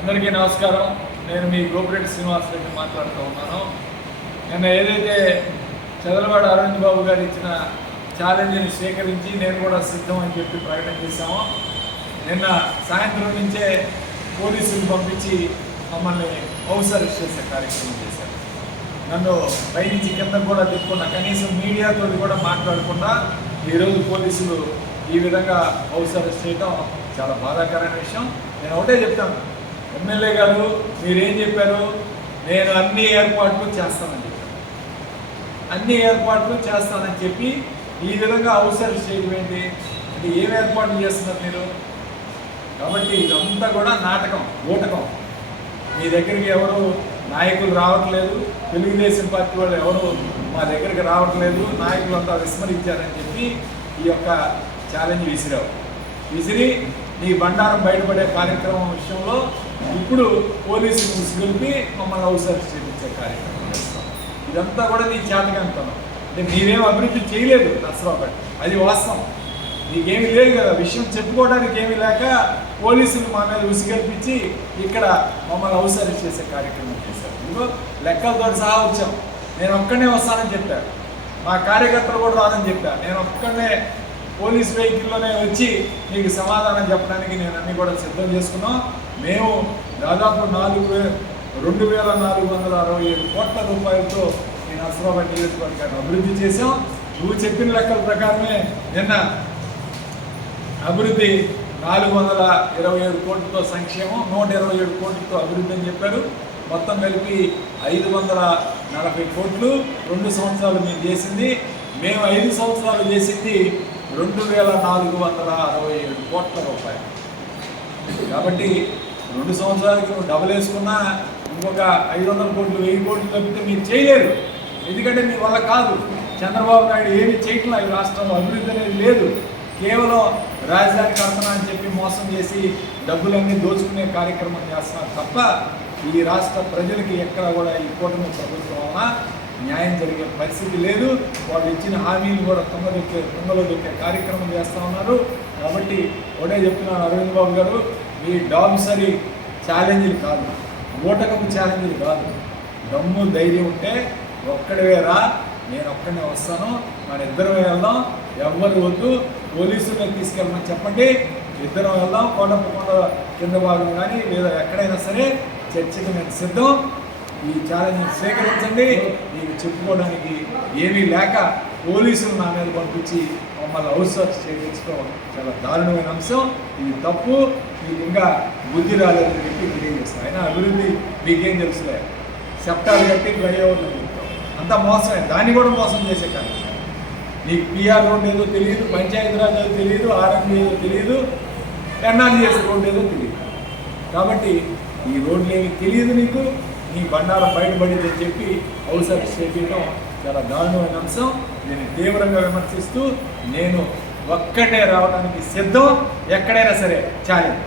అందరికీ నమస్కారం. నేను మీ గోపిరెడ్డి శ్రీనివాస్ రెడ్డి మాట్లాడుతూ ఉన్నాను. నిన్న ఏదైతే చదలవాడ అరవింద్ బాబు గారు ఇచ్చిన ఛాలెంజ్ని స్వీకరించి నేను కూడా సిద్ధం అని చెప్పి ప్రకటన చేశాము. నిన్న సాయంత్రం నుంచే పోలీసులు పంపించి మమ్మల్ని హౌస్ అరెస్ట్ చేసే కార్యక్రమం చేశారు. నన్ను పైనుంచి కింద కూడా తిప్పుకున్న, కనీసం మీడియాతో కూడా మాట్లాడకుండా ఈరోజు పోలీసులు ఈ విధంగా హౌస్ అరెస్ట్ చేయడం చాలా బాధాకరమైన విషయం. నేను ఒకటే చెప్తాను, ఎమ్మెల్యే గారు మీరేం చెప్పారు, నేను అన్ని ఏర్పాట్లు చేస్తానని చెప్పాను. అన్ని ఏర్పాట్లు చేస్తానని చెప్పి ఈ విధంగా హౌస్ అరెస్ట్ చేయడం ఏంటి అంటే ఏం ఏర్పాట్లు చేస్తున్నారు మీరు? కాబట్టి ఇదంతా కూడా నాటకం, ఊటకం. మీ దగ్గరికి ఎవరు నాయకులు రావట్లేదు, తెలుగుదేశం పార్టీ వాళ్ళు ఎవరు మా దగ్గరికి రావట్లేదు, నాయకులు అంతా విస్మరించారని చెప్పి ఈ యొక్క ఛాలెంజ్ విసిరి నీ బండారం బయటపడే కార్యక్రమం విషయంలో ఇప్పుడు పోలీసులు ముసుగొలిపి మమ్మల్ని హౌస్ అరెస్ట్ చేయించే కార్యక్రమం చేస్తాం. ఇదంతా కూడా నీ చేతకంతనం. అంటే నీవేం అభివృద్ధి చేయలేదు నర్సరావుపేట, అది వాస్తవం. నీకేమీ లేదు కదా, విషయం చెప్పుకోవడానికి ఏమీ లేక పోలీసులు మా మీద ఉసిగల్పించి ఇక్కడ మమ్మల్ని హౌస్ అరెస్ట్ చేసే కార్యక్రమం చేశారు. ఇదిగో లెక్కలతో సహా వచ్చాం. నేను ఒక్కడనే వస్తానని చెప్పాను, మా కార్యకర్తలు కూడా రాదని చెప్పా. నేను ఒక్కడనే పోలీస్ వెహికల్లోనే వచ్చి మీకు సమాధానం చెప్పడానికి నేను అన్నీ కూడా సిద్ధం చేసుకున్నాం. మేము దాదాపు 2,467 కోట్ల రూపాయలతో ఈ నర్సరావుపేట నియోజకవర్గాన్ని అభివృద్ధి చేసాం. నువ్వు చెప్పిన లెక్కల ప్రకారమే నిన్న అభివృద్ధి 427 కోట్లతో సంక్షేమం, 127 కోట్లతో అభివృద్ధి అని చెప్పారు. మొత్తం కలిపి 540 కోట్లు 2 సంవత్సరాలు మేము చేసింది. మేము 5 సంవత్సరాలు చేసింది 2,467 కోట్ల రూపాయలు. కాబట్టి 2 సంవత్సరాలకి నువ్వు డబుల్ వేసుకున్నా ఇంకొక 500 కోట్లు 1000 కోట్లు తప్పితే మీరు చేయలేరు. ఎందుకంటే మీ వల్ల కాదు. చంద్రబాబు నాయుడు ఏమి చేయట్లా, ఈ రాష్ట్రంలో అభివృద్ధి అనేది లేదు. కేవలం రాజధాని కడతనా అని చెప్పి మోసం చేసి డబ్బులన్నీ దోచుకునే కార్యక్రమం చేస్తున్నారు తప్ప ఈ రాష్ట్ర ప్రజలకి ఎక్కడ కూడా ఈ కూటమి ప్రభుత్వం వలన న్యాయం జరిగే పరిస్థితి లేదు. వాళ్ళు ఇచ్చిన హామీలు కూడా తుంగలో దొక్కే కార్యక్రమం చేస్తూ ఉన్నారు. కాబట్టి ఒకటే చెప్తున్నాను, అరవింద్ బాబు గారు, మీ డాబ్సరీ ఛాలెంజ్లు కాదు, ఓటకపు ఛాలెంజ్లు కాదు. దమ్ము ధైర్యం ఉంటే ఒక్కడివే రా, నేను ఒక్కడనే వస్తాను, మన ఇద్దరం వెళ్దాం, ఎవ్వరు వద్దు, పోలీసులకు తీసుకెళ్ళమని చెప్పండి, ఇద్దరం వెళ్దాం, కొండ కింద భాగం కానీ లేదా ఎక్కడైనా సరే చర్చకు నేను సిద్ధం. ఈ ఛాలెంజ్ని స్వీకరించండి. మీకు చెప్పుకోవడానికి ఏమీ లేక పోలీసులు నా మీద పంపించి మమ్మల్ని హౌస్ అరెస్ట్ చేయించడం చాలా దారుణమైన అంశం. ఇది తప్పు. మీకు ఇంకా బుద్ధి రాలేదని చెప్పి తెలియజేస్తాను. అయినా అభివృద్ధి మీకేం తెలుసులే, సెప్టాలు కట్టి ఫ్లైఓవర్లు చెప్తాం, అంతా మోసమే. దాన్ని కూడా మోసం చేసే కానీ నీకు పిఆర్ రోడ్ ఏదో తెలియదు, పంచాయతీరాజ్ ఏదో తెలియదు, ఆర్ఎండి ఏదో తెలియదు, ఎన్ఆర్జీఎస్ రోడ్ ఏదో తెలియదు. కాబట్టి ఈ రోడ్లు ఏమి తెలియదు నీకు, నీ బండారం బయటపడిందని చెప్పి హౌస్ అరెస్ట్ చేయడం చాలా దారుణమైన అంశం. నేను తీవ్రంగా విమర్శిస్తూ నేను ఒక్కటే రావడానికి సిద్ధం, ఎక్కడైనా సరే ఛాలెంజ్.